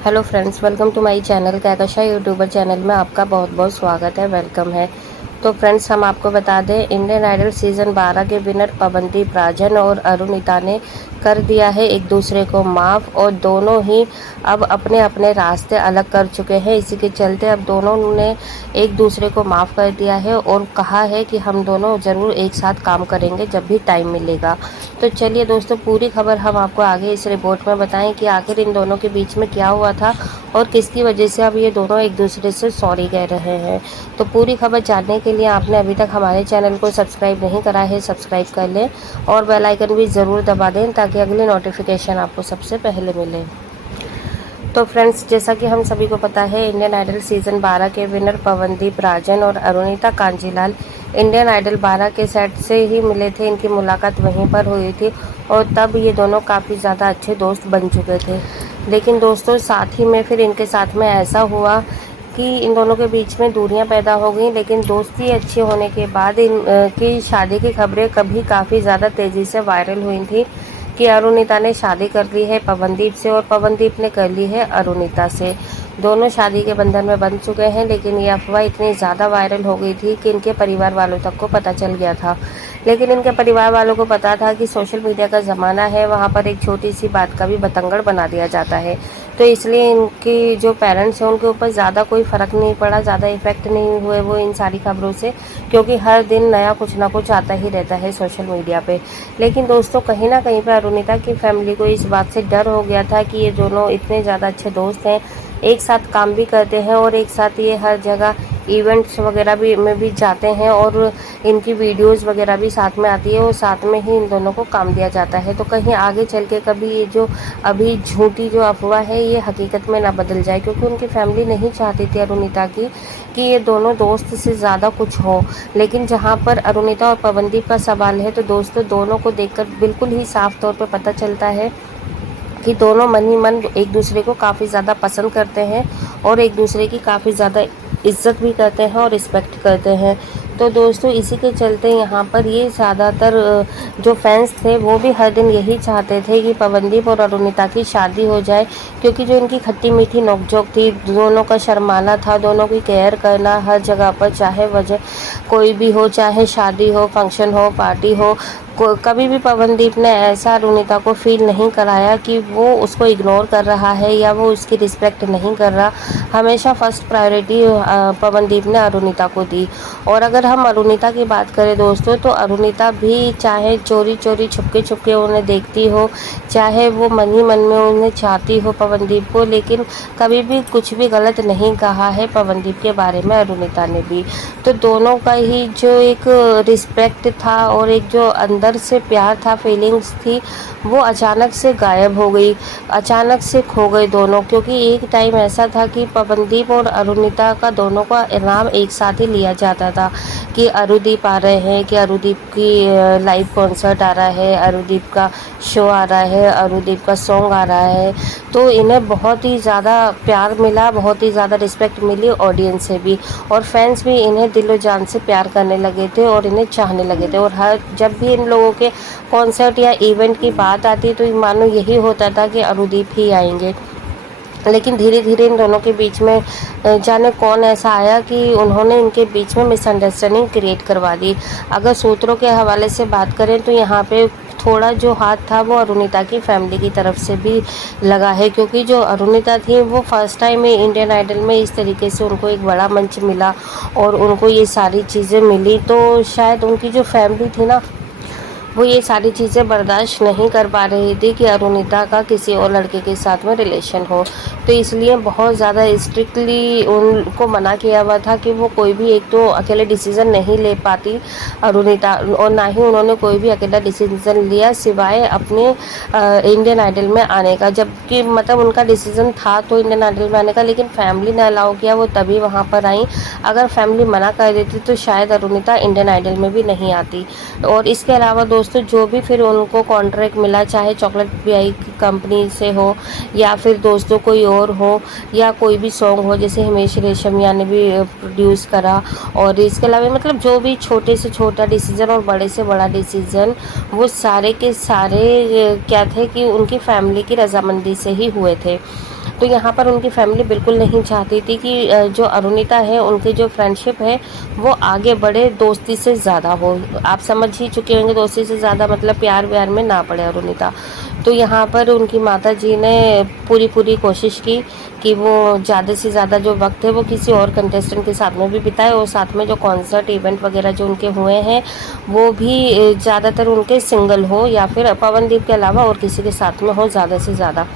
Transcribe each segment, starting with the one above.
Hello friends, welcome to my channel Kahkasha YouTuber channel में आपका बहुत बहुत स्वागत है, वेलकम है। तो फ्रेंड्स, हम आपको बता दें, इंडियन आइडल सीज़न 12 के विनर पवनदीप राजन और अरुणिता ने कर दिया है एक दूसरे को माफ़ और दोनों ही अब अपने अपने रास्ते अलग कर चुके हैं। इसी के चलते अब दोनों ने एक दूसरे को माफ़ कर दिया है और कहा है कि हम दोनों ज़रूर एक साथ काम करेंगे जब भी टाइम मिलेगा। तो चलिए दोस्तों, पूरी खबर हम आपको आगे इस रिपोर्ट में बताएं कि आखिर इन दोनों के बीच में क्या हुआ था और किसकी वजह से अब ये दोनों एक दूसरे से सॉरी कह रहे हैं। तो पूरी खबर जानने के लिए आपने अभी तक हमारे चैनल को सब्सक्राइब नहीं करा है, सब्सक्राइब कर लें और बेल आइकन भी ज़रूर दबा दें ताकि अगली नोटिफिकेशन आपको सबसे पहले मिले। तो फ्रेंड्स, जैसा कि हम सभी को पता है, इंडियन आइडल सीज़न 12 के विनर पवनदीप राजन और अरुणिता कांजीलाल इंडियन आइडल 12 के सेट से ही मिले थे। इनकी मुलाकात वहीं पर हुई थी और तब ये दोनों काफ़ी ज़्यादा अच्छे दोस्त बन चुके थे। लेकिन दोस्तों, साथ ही में फिर इनके साथ में ऐसा हुआ कि इन दोनों के बीच में दूरियां पैदा हो गई। लेकिन दोस्ती अच्छी होने के बाद की शादी की खबरें कभी काफ़ी ज़्यादा तेज़ी से वायरल हुई थी कि अरुणिता ने शादी कर ली है पवनदीप से और पवनदीप ने कर ली है अरुणिता से। दोनों शादी के बंधन में बंध चुके हैं। लेकिन ये अफवाह इतनी ज़्यादा वायरल हो गई थी कि इनके परिवार वालों तक को पता चल गया था। लेकिन इनके परिवार वालों को पता था कि सोशल मीडिया का ज़माना है, वहाँ पर एक छोटी सी बात का भी बतंगड़ बना दिया जाता है। तो इसलिए इनके जो पेरेंट्स हैं उनके ऊपर ज़्यादा कोई फ़र्क नहीं पड़ा, ज़्यादा इफेक्ट नहीं हुए वो इन सारी खबरों से, क्योंकि हर दिन नया कुछ ना कुछ आता ही रहता है सोशल मीडिया पे। लेकिन दोस्तों, कहीं ना कहीं पर अरुणिता की फैमिली को इस बात से डर हो गया था कि ये दोनों इतने ज़्यादा अच्छे दोस्त हैं, एक साथ काम भी करते हैं और एक साथ ये हर जगह इवेंट्स वगैरह भी में भी जाते हैं और इनकी वीडियोस वगैरह भी साथ में आती है और साथ में ही इन दोनों को काम दिया जाता है। तो कहीं आगे चल के कभी ये जो अभी झूठी जो अफवाह है ये हकीकत में ना बदल जाए, क्योंकि उनकी फैमिली नहीं चाहती थी अरुणिता की कि ये दोनों दोस्त से ज़्यादा कुछ हो। लेकिन जहाँ पर अरुणिता और पवनदीप का सवाल है, तो दोस्तों दोनों को देखकर बिल्कुल ही साफ तौर पर पता चलता है कि दोनों मन ही मन एक दूसरे को काफ़ी ज़्यादा पसंद करते हैं और एक दूसरे की काफ़ी ज़्यादा इज्जत भी करते हैं और रिस्पेक्ट करते हैं। तो दोस्तों, इसी के चलते यहाँ पर ये ज़्यादातर जो फैंस थे वो भी हर दिन यही चाहते थे कि पवनदीप और अरुणिता की शादी हो जाए, क्योंकि जो इनकी खट्टी मीठी नोकझोंक थी, दोनों का शर्माना था, दोनों की केयर करना हर जगह पर, चाहे वजह कोई भी हो, चाहे शादी हो, फंक्शन हो, पार्टी हो, कभी भी पवनदीप ने ऐसा अरुणिता को फील नहीं कराया कि वो उसको इग्नोर कर रहा है या वो उसकी रिस्पेक्ट नहीं कर रहा। हमेशा फर्स्ट प्रायोरिटी पवनदीप ने अरुणिता को दी। और अगर हम अरुणिता की बात करें दोस्तों, तो अरुणिता भी चाहे चोरी चोरी छुपके छुपके उन्हें देखती हो, चाहे वो मन ही मन में उन्हें चाहती हो पवनदीप को, लेकिन कभी भी कुछ भी गलत नहीं कहा है पवनदीप के बारे में अरुणिता ने भी। तो दोनों का ही जो एक रिस्पेक्ट था और एक जो अंदर से प्यार था, फीलिंग्स थी, वो अचानक से गायब हो गई, अचानक से खो गए दोनों। क्योंकि एक टाइम ऐसा था कि पवनदीप और अरुणिता का दोनों का नाम एक साथ ही लिया जाता था कि अरुदीप आ रहे हैं, कि अरुदीप की लाइव कॉन्सर्ट आ रहा है, अरुदीप का शो आ रहा है, अरुदीप का सॉन्ग आ रहा है। तो इन्हें बहुत ही ज़्यादा प्यार मिला, बहुत ही ज़्यादा रिस्पेक्ट मिली ऑडियंस से भी, और फैंस भी इन्हें दिलो जान से प्यार करने लगे थे और इन्हें चाहने लगे थे। और हर जब भी इन लोगों के कॉन्सर्ट या इवेंट की बात आती तो मानो यही होता था कि अरुदीप ही आएंगे। लेकिन धीरे धीरे इन दोनों के बीच में जाने कौन ऐसा आया कि उन्होंने इनके बीच में मिसअंडरस्टैंडिंग क्रिएट करवा दी। अगर सूत्रों के हवाले से बात करें तो यहाँ पे थोड़ा जो हाथ था वो अरुणिता की फैमिली की तरफ से भी लगा है, क्योंकि जो अरुणिता थी वो फर्स्ट टाइम में इंडियन आइडल में इस तरीके से उनको एक बड़ा मंच मिला और उनको ये सारी चीज़ें मिली, तो शायद उनकी जो फैमिली थी ना, वो ये सारी चीज़ें बर्दाश्त नहीं कर पा रही थी कि अरुणिता का किसी और लड़के के साथ में रिलेशन हो। तो इसलिए बहुत ज़्यादा स्ट्रिक्टली उनको मना किया हुआ था कि वो कोई भी एक तो अकेले डिसीज़न नहीं ले पाती अरुणिता, और ना ही उन्होंने कोई भी अकेला डिसीज़न लिया सिवाय अपने इंडियन आइडल में आने का। जबकि मतलब उनका डिसीज़न था तो इंडियन आइडल में आने का, लेकिन फैमिली ने अलाउ किया, वो तभी वहाँ पर आई। अगर फैमिली मना कर देती तो शायद अरुणिता इंडियन आइडल में भी नहीं आती। और इसके अलावा दोस्तों, जो भी फिर उनको कॉन्ट्रैक्ट मिला, चाहे चॉकलेट पीआई की कंपनी से हो या फिर दोस्तों कोई और हो या कोई भी सॉन्ग हो, जैसे हिमेश रेशमिया ने भी प्रोड्यूस करा, और इसके अलावा मतलब जो भी छोटे से छोटा डिसीज़न और बड़े से बड़ा डिसीज़न, वो सारे के सारे क्या थे कि उनकी फैमिली की रजामंदी से ही हुए थे। तो यहाँ पर उनकी फैमिली बिल्कुल नहीं चाहती थी कि जो अरुणिता है उनकी जो फ्रेंडशिप है वो आगे बढ़े, दोस्ती से ज़्यादा हो। आप समझ ही चुके होंगे, दोस्ती से ज़्यादा मतलब प्यार व्यार में ना पड़े अरुणिता। तो यहाँ पर उनकी माता जी ने पूरी पूरी कोशिश की कि वो ज़्यादा से ज़्यादा जो वक्त है वो किसी और कंटेस्टेंट के साथ में भी बिताए, और साथ में जो कॉन्सर्ट इवेंट वगैरह जो उनके हुए हैं वो भी ज़्यादातर उनके सिंगल हो या फिर पवनदीप के अलावा और किसी के साथ में हो ज़्यादा से ज़्यादा।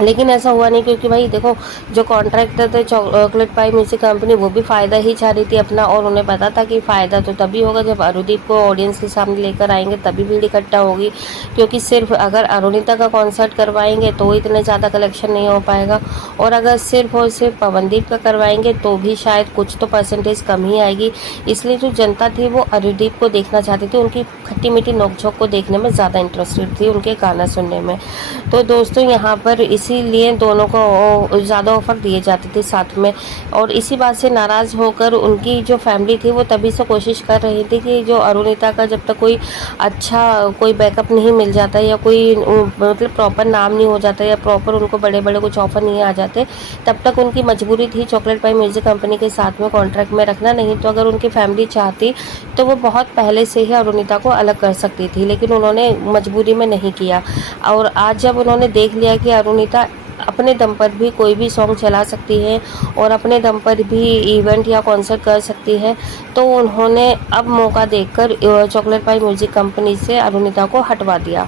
लेकिन ऐसा हुआ नहीं, क्योंकि भाई देखो, जो कॉन्ट्रैक्टर थे चॉकलेट पाई म्यूजिक कंपनी, वो भी फ़ायदा ही चाह रही थी अपना, और उन्हें पता था कि फ़ायदा तो तभी होगा जब अरुदीप को ऑडियंस के सामने लेकर आएंगे, तभी भीड़ इकट्ठा होगी। क्योंकि सिर्फ अगर अरुणिता का कॉन्सर्ट करवाएंगे तो इतने ज़्यादा कलेक्शन नहीं हो पाएगा, और अगर सिर्फ और सिर्फ पवनदीप का करवाएंगे तो भी शायद कुछ तो परसेंटेज कम ही आएगी। इसलिए जो जनता थी वो अरुदीप को देखना चाहती थी, उनकी खट्टी मीठी नोकझोंक को देखने में ज़्यादा इंटरेस्टेड थी, उनके गाना सुनने में। तो दोस्तों यहाँ पर इसीलिए दोनों को ज़्यादा ऑफर दिए जाते थे साथ में, और इसी बात से नाराज़ होकर उनकी जो फैमिली थी वो तभी से कोशिश कर रही थी कि जो अरुणिता का जब तक कोई अच्छा कोई बैकअप नहीं मिल जाता, या कोई मतलब प्रॉपर नाम नहीं हो जाता, या प्रॉपर उनको बड़े बड़े कुछ ऑफर नहीं आ जाते, तब तक उनकी मजबूरी थी चॉकलेट पाई म्यूजिक कंपनी के साथ में कॉन्ट्रैक्ट में रखना। नहीं तो अगर उनकी फैमिली चाहती तो वो बहुत पहले से ही अरुणिता को अलग कर सकती थी, लेकिन उन्होंने मजबूरी में नहीं किया। और आज जब उन्होंने देख लिया कि अरुणिता अपने दम पर भी कोई भी सॉन्ग चला सकती है और अपने दम पर भी इवेंट या कॉन्सर्ट कर सकती है, तो उन्होंने अब मौका देखकर चॉकलेट पाई म्यूजिक कंपनी से अरुणिता को हटवा दिया।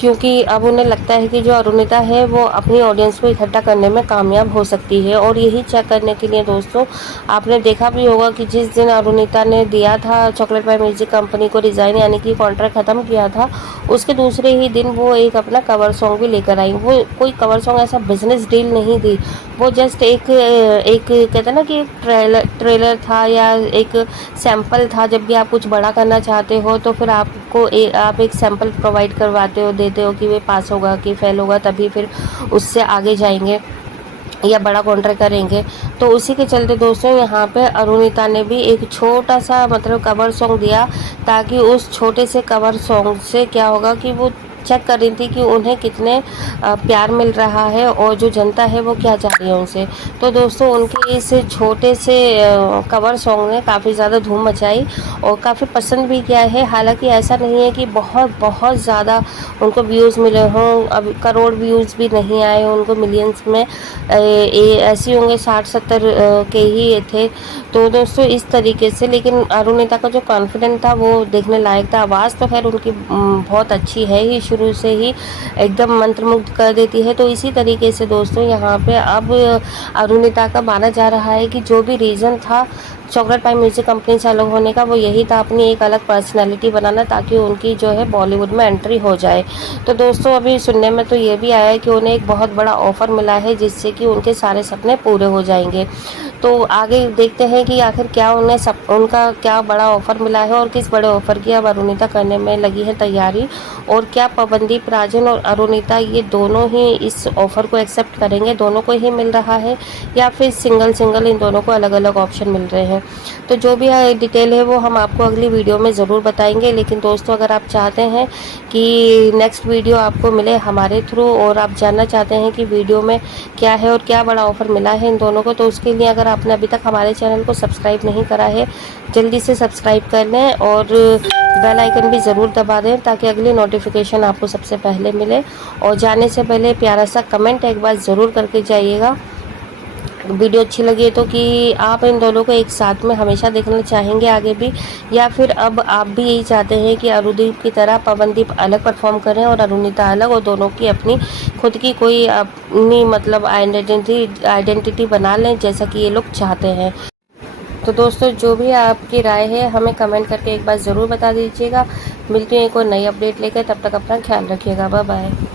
क्योंकि अब उन्हें लगता है कि जो अरुणिता है वो अपनी ऑडियंस को इकट्ठा करने में कामयाब हो सकती है। और यही चेक करने के लिए दोस्तों, आपने देखा भी होगा कि जिस दिन अरुणिता ने दिया था चॉकलेट पाई म्यूजिक कंपनी को रिज़ाइन, यानी कि कॉन्ट्रैक्ट ख़त्म किया था, उसके दूसरे ही दिन वो एक अपना कवर सॉन्ग भी लेकर आई। वो कोई कवर सॉन्ग ऐसा बिजनेस डील नहीं थी, वो जस्ट एक कहते हैं ना कि ट्रेलर था या एक सैंपल था। जब भी आप कुछ बड़ा करना चाहते हो तो फिर आपको आप एक सैंपल प्रोवाइड करवाते हो, देते हो कि वे पास होगा कि फेल होगा, तभी फिर उससे आगे जाएंगे या बड़ा कॉन्ट्रैक्ट करेंगे। तो उसी के चलते दोस्तों यहाँ पे अरुणिता ने भी एक छोटा सा मतलब कवर सॉन्ग दिया, ताकि उस छोटे से कवर सॉन्ग से क्या होगा कि वो चेक कर रही थी कि उन्हें कितने प्यार मिल रहा है और जो जनता है वो क्या चाह रही है उनसे। तो दोस्तों उनके इस छोटे से कवर सॉन्ग ने काफ़ी ज़्यादा धूम मचाई और काफ़ी पसंद भी किया है। हालांकि ऐसा नहीं है कि बहुत बहुत ज़्यादा उनको व्यूज़ मिले हों, अब करोड़ व्यूज़ भी नहीं आए हों उनको, मिलियंस में ऐसे होंगे 60-70 के ही थे। तो दोस्तों इस तरीके से, लेकिन अरुणिता का जो कॉन्फिडेंट था वो देखने लायक था। आवाज़ तो खैर उनकी बहुत अच्छी है ही, शुरू से ही एकदम मंत्रमुग्ध कर देती है। तो इसी तरीके से दोस्तों यहाँ पे अब अरुणिता का माना जा रहा है कि जो भी रीज़न था चॉकलेट पाई म्यूजिक कंपनी से अलग होने का, वो यही था अपनी एक अलग पर्सनैलिटी बनाना, ताकि उनकी जो है बॉलीवुड में एंट्री हो जाए। तो दोस्तों अभी सुनने में तो ये भी आया है कि उन्हें एक बहुत बड़ा ऑफ़र मिला है, जिससे कि उनके सारे सपने पूरे हो जाएंगे। तो आगे देखते हैं कि आखिर क्या उनका क्या बड़ा ऑफ़र मिला है, और किस बड़े ऑफ़र की अब अरुणिता करने में लगी है तैयारी, और क्या पवनदीप राजन और अरुणिता ये दोनों ही इस ऑफ़र को एक्सेप्ट करेंगे, दोनों को ही मिल रहा है, या फिर सिंगल इन दोनों को अलग अलग ऑप्शन मिल रहे हैं। तो जो भी डिटेल है वो हम आपको अगली वीडियो में ज़रूर बताएंगे। लेकिन दोस्तों अगर आप चाहते हैं कि नेक्स्ट वीडियो आपको मिले हमारे थ्रू, और आप जानना चाहते हैं कि वीडियो में क्या है और क्या बड़ा ऑफ़र मिला है इन दोनों को, तो उसके लिए अगर आपने अभी तक हमारे चैनल को सब्सक्राइब नहीं करा है, जल्दी से सब्सक्राइब कर लें और बेल आइकन भी ज़रूर दबा दें, ताकि अगली नोटिफिकेशन आपको सबसे पहले मिले। और जाने से पहले प्यारा सा कमेंट एक बार ज़रूर करके जाइएगा वीडियो अच्छी लगी तो, कि आप इन दोनों को एक साथ में हमेशा देखना चाहेंगे आगे भी, या फिर अब आप भी यही चाहते हैं कि अरुदीप की तरह पवनदीप अलग परफॉर्म करें और अरुणिता अलग, और दोनों की अपनी खुद की कोई अपनी मतलब आइडेंटिटी बना लें, जैसा कि ये लोग चाहते हैं। तो दोस्तों जो भी आपकी राय है हमें कमेंट करके एक बार ज़रूर बता दीजिएगा। मिलती हैं एक और नई अपडेट लेकर, तब तक अपना ख्याल रखिएगा। Bye bye.